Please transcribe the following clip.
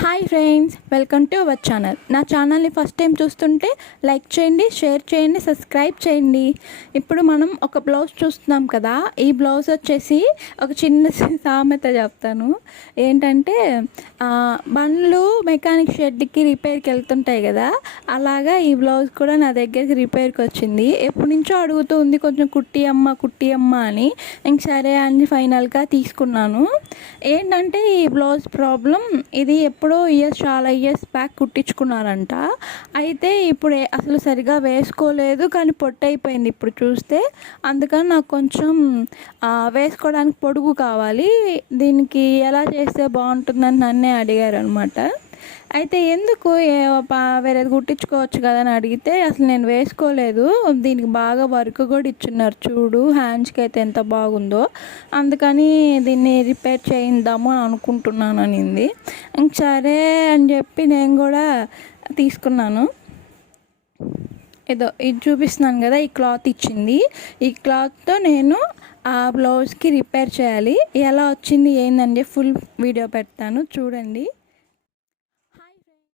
Hi friends, welcome to our channel. నా ఛానల్ని first time చూస్తుంటే లైక్ చేయండి, షేర్ చేయండి, సబ్స్క్రైబ్ చేయండి. ఇప్పుడు మనం ఒక బ్లౌజ్ చూస్తున్నాం కదా. ఈ బ్లౌజ్ వచ్చేసి ఒక చిన్న సామెత చెప్తాను. ఏంటంటే బండ్లు మెకానిక్ షెడ్కి రిపేర్కి వెళ్తుంటాయి కదా, అలాగా ఈ బ్లౌజ్ కూడా నా దగ్గరికి రిపేర్కి వచ్చింది. ఎప్పటి నుంచో అడుగుతూ ఉంది కొంచెం కుట్టి అమ్మ అని. ఇంక సరే అని ఫైనల్గా తీసుకున్నాను. ఏంటంటే ఈ బ్లౌజ్ ప్రాబ్లం, ఇది ఎప్పుడో చాలా ఇయర్స్ బ్యాక్ కుట్టించుకున్నారంట. అయితే ఇప్పుడు అసలు సరిగా వేసుకోలేదు, కానీ పొట్టయిపోయింది ఇప్పుడు చూస్తే. అందుకని నాకు కొంచెం వేసుకోవడానికి పొడుగు కావాలి, దీనికి ఎలా చేస్తే బాగుంటుందని నన్నే అడిగారు అనమాట. అయితే ఎందుకు వేరేది కుట్టించుకోవచ్చు కదా అని అడిగితే, అసలు నేను వేసుకోలేదు, దీనికి బాగా వర్క్ కూడా ఇచ్చున్నారు చూడు, హ్యాండ్స్కి అయితే ఎంత బాగుందో, అందుకని దీన్ని రిపేర్ చేయిందాము అని అనుకుంటున్నాను అనింది. ఇంక సరే అని చెప్పి నేను కూడా తీసుకున్నాను. ఏదో ఇది చూపిస్తున్నాను కదా, ఈ క్లాత్ ఇచ్చింది. ఈ క్లాత్తో నేను ఆ బ్లౌజ్కి రిపేర్ చేయాలి. ఎలా వచ్చింది ఏందండి ఫుల్ వీడియో పెడతాను చూడండి.